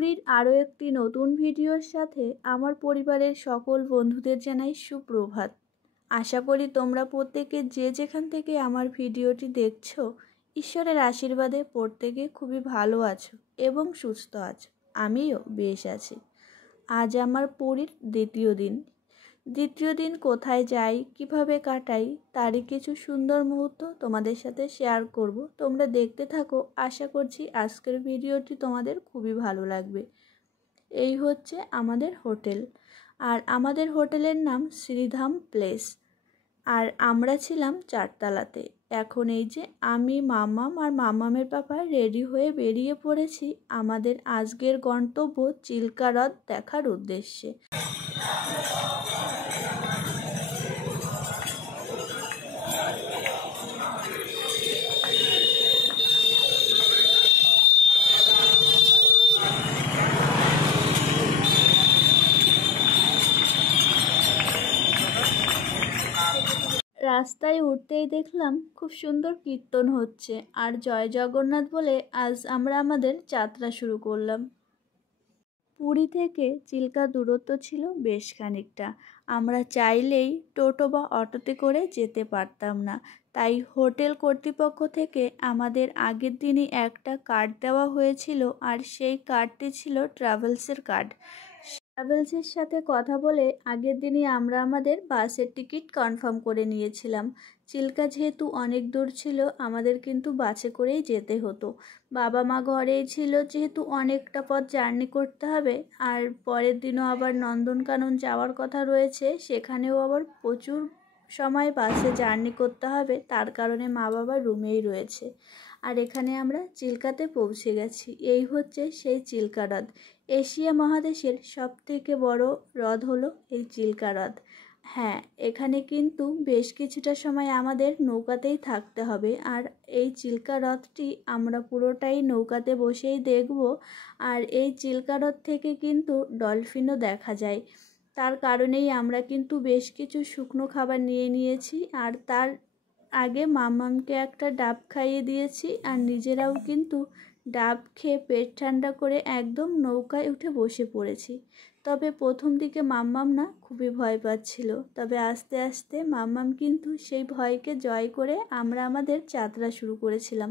পুরীর আরও একটি নতুন ভিডিওর সাথে আমার পরিবারের সকল বন্ধুদের জানাই সুপ্রভাত। আশা করি তোমরা প্রত্যেকে যে যেখান থেকে আমার ভিডিওটি দেখছো ঈশ্বরের আশীর্বাদে প্রত্যেকে খুবই ভালো আছো এবং সুস্থ আছো। আমিও বেশ আছি। আজ আমার পুরীর দ্বিতীয় দিন কোথায় যাই, কিভাবে কাটাই তারই কিছু সুন্দর মুহূর্ত তোমাদের সাথে শেয়ার করব। তোমরা দেখতে থাকো, আশা করছি আজকের ভিডিওটি তোমাদের খুবই ভালো লাগবে। এই হচ্ছে আমাদের হোটেল, আর আমাদের হোটেলের নাম শ্রীধাম প্লেস, আর আমরা ছিলাম 4তলাতে। এখন এই যে আমি, মাম্মাম আর মাম্মামের পাপা রেডি হয়ে বেরিয়ে পড়েছি আমাদের আজকের গন্তব্য চিল্কা হ্রদ দেখার উদ্দেশ্যে। রাস্তায় উঠতেই দেখলাম খুব সুন্দর কীর্তন হচ্ছে, আর জয় জগন্নাথ বলে আজ আমরা আমাদের যাত্রা শুরু করলাম। পুরী থেকে চিল্কা দূরত্ব ছিল বেশ খানিকটা। আমরা চাইলেই টোটো বা অটোতে করে যেতে পারতাম না, তাই হোটেল কর্তৃপক্ষ থেকে আমাদের আগের দিনই একটা কার্ড দেওয়া হয়েছিল, আর সেই কার্ডটি ছিল ট্রাভেলসের কার্ড। ট্রাভেলসের সাথে কথা বলে আগের দিনই আমরা আমাদের বাসের টিকিট কনফার্ম করে নিয়েছিলাম। চিল্কা যেহেতু অনেক দূর ছিল, আমাদের কিন্তু বাসে করেই যেতে হতো। বাবা মা ঘরেই ছিল, যেহেতু অনেকটা পথ জার্নি করতে হবে, আর পরের দিনও আবার নন্দনকানন যাওয়ার কথা রয়েছে, সেখানেও আবার প্রচুর সময় বাসে জার্নি করতে হবে, তার কারণে মা বাবা রুমেই রয়েছে। আর এখানে আমরা চিল্কাতে পৌঁছে গেছি। এই হচ্ছে সেই চিল্কা হ্রদ। এশিয়া মহাদেশের সবথেকে বড় হ্রদ হলো এই চিল্কা হ্রদ। হ্যাঁ, এখানে কিন্তু বেশ কিছুটা সময় আমাদের নৌকাতেই থাকতে হবে, আর এই চিল্কা হ্রদটি আমরা পুরোটাই নৌকাতে বসেই দেখব। আর এই চিল্কা হ্রদ থেকে কিন্তু ডলফিনও দেখা যায়। তার কারণেই আমরা কিন্তু বেশ কিছু শুকনো খাবার নিয়ে নিয়েছি, আর তার আগে মাম্মামকে একটা ডাব খাইয়ে দিয়েছি, আর নিজেরাও কিন্তু ডাব খেয়ে পেট ঠান্ডা করে একদম নৌকায় উঠে বসে পড়েছি। তবে প্রথম দিকে মাম্মাম না খুবই ভয় পাচ্ছিল, তবে আস্তে আস্তে মাম্মাম কিন্তু সেই ভয়কে জয় করে আমরা আমাদের যাত্রা শুরু করেছিলাম।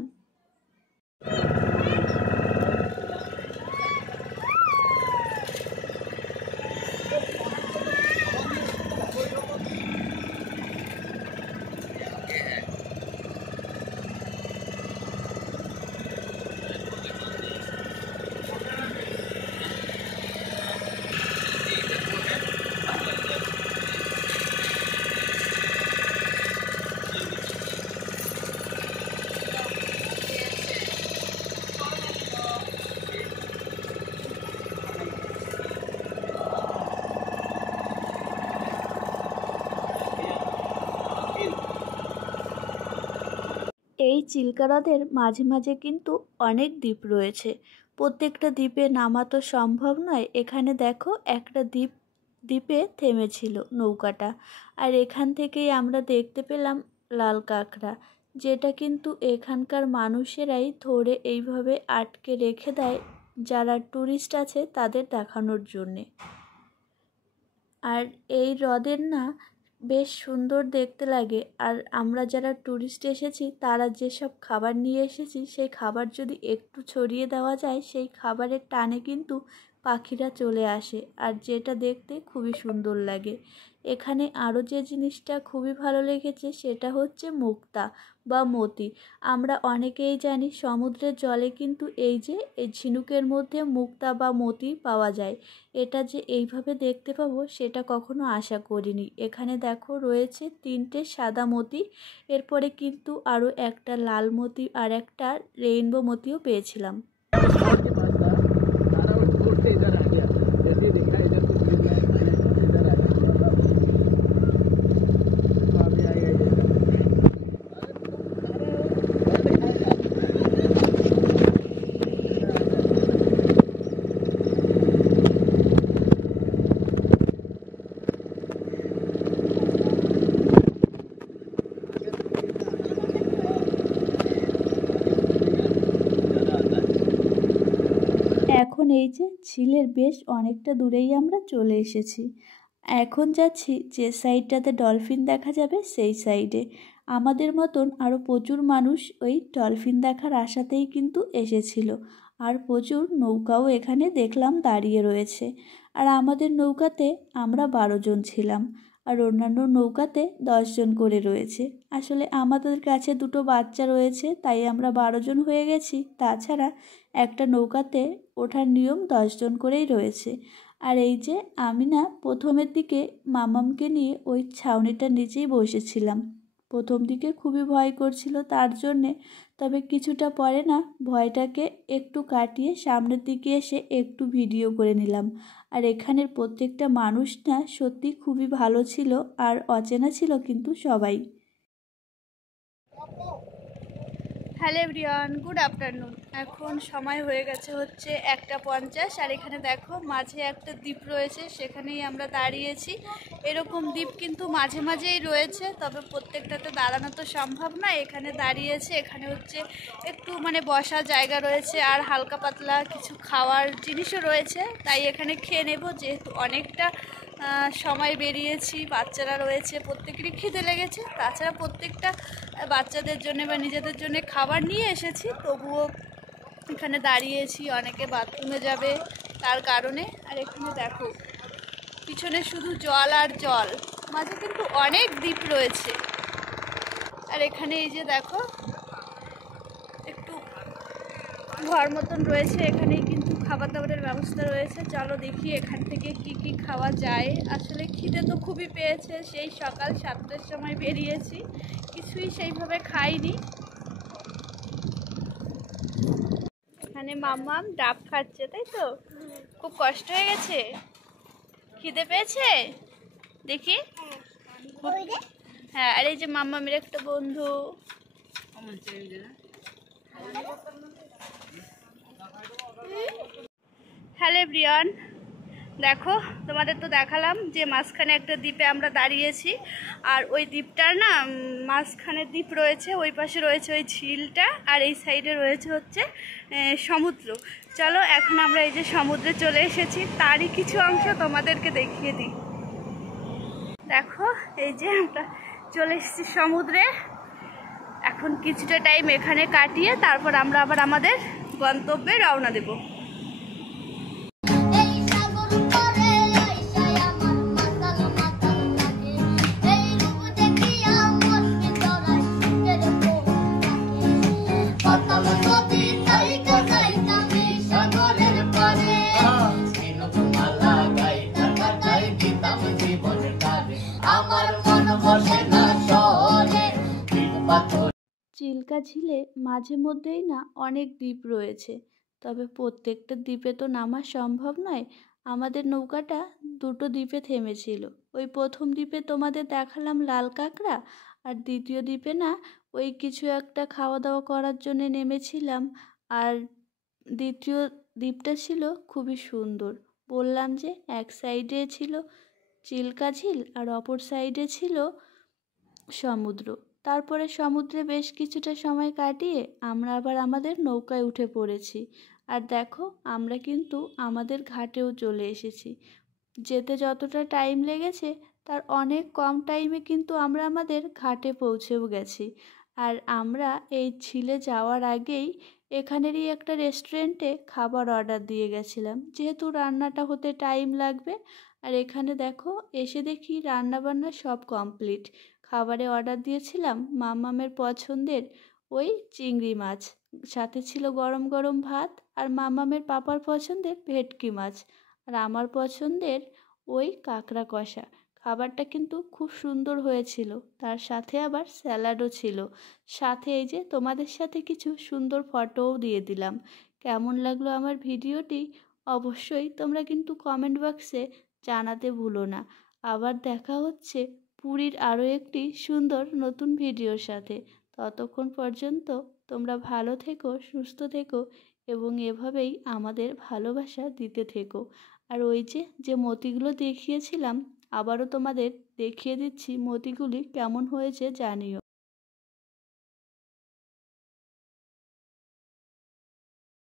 এই চিল্কা হ্রদের মাঝে মাঝে কিন্তু অনেক দ্বীপ রয়েছে। প্রত্যেকটা দ্বীপে নামা তো সম্ভব নয়। এখানে দেখো একটা দ্বীপে থেমেছিল নৌকাটা, আর এখান থেকেই আমরা দেখতে পেলাম লাল কাঁকড়া, যেটা কিন্তু এখানকার মানুষেরাই ধরে এইভাবে আটকে রেখে দেয় যারা ট্যুরিস্ট আছে তাদের দেখানোর জন্যে। আর এই হ্রদের না বেশ সুন্দর দেখতে লাগে। আর আমরা যারা ট্যুরিস্ট এসেছি তারা যেসব খাবার নিয়ে এসেছি, সেই খাবার যদি একটু ছড়িয়ে দেওয়া যায়, সেই খাবারের টানে কিন্তু পাখিরা চলে আসে, আর যেটা দেখতে খুবই সুন্দর লাগে। এখানে আরও যে জিনিসটা খুবই ভালো লেগেছে সেটা হচ্ছে মুক্তা বা মতি। আমরা অনেকেই জানি সমুদ্রের জলে কিন্তু এই ঝিনুকের মধ্যে মুক্তা বা মতি পাওয়া যায়। এটা যে এইভাবে দেখতে পাবো সেটা কখনো আশা করিনি। এখানে দেখো রয়েছে 3টে সাদা মতি, এরপরে কিন্তু আরও একটা লাল মতি আর একটা রেইনবো মতিও পেয়েছিলাম। যে ঝিলের বেশ অনেকটা দূরেই আমরা চলে এসেছি। এখন যাচ্ছি যে সাইডটাতে ডলফিন দেখা যাবে সেই সাইডে। আমাদের মতন আরও প্রচুর মানুষ ওই ডলফিন দেখার আশাতেই কিন্তু এসেছিল। আর প্রচুর নৌকাও এখানে দেখলাম দাঁড়িয়ে রয়েছে। আর আমাদের নৌকাতে আমরা 12 জন ছিলাম, আর অন্যান্য নৌকাতে 10 জন করে রয়েছে। আসলে আমাদের কাছে দুটো বাচ্চা রয়েছে, তাই আমরা 12 জন হয়ে গেছি। তাছাড়া একটা নৌকাতে ওঠার নিয়ম 10 জন করেই রয়েছে। আর এই যে আমি না প্রথমের দিকে মামামকে নিয়ে ওই ছাউনিটার নিচেই বসেছিলাম। প্রথম দিকে খুবই ভয় করছিল তার জন্যে, তবে কিছুটা পরে না ভয়টাকে একটু কাটিয়ে সামনের দিকে এসে একটু ভিডিও করে নিলাম। আর এখানের প্রত্যেকটা মানুষ না সত্যি খুবই ভালো ছিল, আর অচেনা ছিল কিন্তু সবাই। Hello everyone, good afternoon. এখন সময় হয়ে গেছে হচ্ছে 1:50, আর এখানে দেখো মাঝে একটা দ্বীপ রয়েছে, সেখানেই আমরা দাঁড়িয়েছি। এরকম দ্বীপ কিন্তু মাঝে মাঝেই রয়েছে, তবে প্রত্যেকটাতে দাঁড়ানো তো সম্ভব না। এখানে দাঁড়িয়েছে, এখানে হচ্ছে একটু মানে বসার জায়গা রয়েছে, আর হালকা পাতলা কিছু খাওয়ার জিনিসও রয়েছে, তাই এখানে খেয়ে নেব। যেহেতু অনেকটা সময় বেরিয়েছি, বাচ্চারা রয়েছে, প্রত্যেকেরই খিদে লেগেছে। তাছাড়া প্রত্যেকটা বাচ্চাদের জন্য বা নিজেদের জন্য খাবার নিয়ে এসেছি, তবুও এখানে দাঁড়িয়েছি। অনেকে বাথরুমে যাবে তার কারণে। আর এখানে দেখো পিছনে শুধু জল আর জল, মাঝে কিন্তু অনেক দ্বীপ রয়েছে। আর এখানে এই যে দেখো একটু ঘর মতন রয়েছে, এখানেই কিন্তু খাবার দাবারের ব্যবস্থা রয়েছে। চলো দেখি এখান থেকে কি কি খাওয়া যায়। আসলে খিদে তো খুবই পেয়েছে, সেই সকাল 7টার সময় বেরিয়েছি, কিছুই সেইভাবে খাইনি। এখানে মাম্মাম ডাব খাচ্ছে, তাই তো? খুব কষ্ট হয়ে গেছে, খিদে পেয়েছে দেখি। হ্যাঁ, আর এই যে মাম্মামের একটা বন্ধু। হ্যালো এভরিওয়ান, দেখো তোমাদের তো দেখালাম যে মাঝখানে একটা দ্বীপে আমরা দাঁড়িয়েছি। আর ওই দ্বীপটার না মাঝখানে দ্বীপ রয়েছে, ওই পাশে রয়েছে ওই ঝিলটা, আর এই সাইডে রয়েছে হচ্ছে সমুদ্র। চলো এখন আমরা এই যে সমুদ্রে চলে এসেছি, তারই কিছু অংশ তোমাদেরকে দেখিয়ে দিই। দেখো এই যে আমরা চলে এসেছি সমুদ্রে। এখন কিছুটা টাইম এখানে কাটিয়ে তারপর আমরা আবার আমাদের গন্তব্যে রওনা দেব। চিল্কা ঝিলে মাঝে মধ্যেই না অনেক দ্বীপ রয়েছে, তবে প্রত্যেকটা দ্বীপে তো নামা সম্ভব নয়। আমাদের নৌকাটা দুটো দ্বীপে থেমেছিল। ওই প্রথম দ্বীপে তোমাদের দেখালাম লাল কাঁকড়া, আর দ্বিতীয় দ্বীপে না ওই কিছু একটা খাওয়া দাওয়া করার জন্য নেমেছিলাম। আর দ্বিতীয় দ্বীপটা ছিল খুবই সুন্দর। বললাম যে এক সাইডে ছিল চিল্কা ঝিল আর অপর সাইডে ছিল সমুদ্র। তারপরে সমুদ্রে বেশ কিছুটা সময় কাটিয়ে আমরা আবার আমাদের নৌকায় উঠে পড়েছি। আর দেখো আমরা কিন্তু আমাদের ঘাটেও চলে এসেছি। যেতে যতটা টাইম লেগেছে তার অনেক কম টাইমে কিন্তু আমরা আমাদের ঘাটে পৌঁছেও গেছি। আর আমরা এই ঝিলে যাওয়ার আগেই এখানেরই একটা রেস্টুরেন্টে খাবার অর্ডার দিয়ে গেছিলাম, যেহেতু রান্নাটা হতে টাইম লাগবে। আর এখানে দেখো এসে দেখি রান্নাবান্না সব কমপ্লিট। খাবারে অর্ডার দিয়েছিলাম মামামের পছন্দের ওই চিংড়ি মাছ, সাথে ছিল গরম গরম ভাত, আর মামামের পাপার পছন্দের ভেটকি মাছ, আর আমার পছন্দের ওই কাঁকড়া কষা। খাবারটা কিন্তু খুব সুন্দর হয়েছিল, তার সাথে আবার স্যালাডও ছিল। সাথে এই যে তোমাদের সাথে কিছু সুন্দর ফটোও দিয়ে দিলাম। কেমন লাগলো আমার ভিডিওটি অবশ্যই তোমরা কিন্তু কমেন্ট বক্সে জানাতে ভুলো না। আবার দেখা হচ্ছে পুরীর আরও একটি সুন্দর নতুন ভিডিওর সাথে। ততক্ষণ পর্যন্ত তোমরা ভালো থেকো, সুস্থ থেকো, এবং এভাবেই আমাদের ভালোবাসা দিতে থেকো। আর ওই যে মতিগুলো দেখিয়েছিলাম, আবারও তোমাদের দেখিয়ে দিচ্ছি মতিগুলি কেমন হয়েছে জানিও।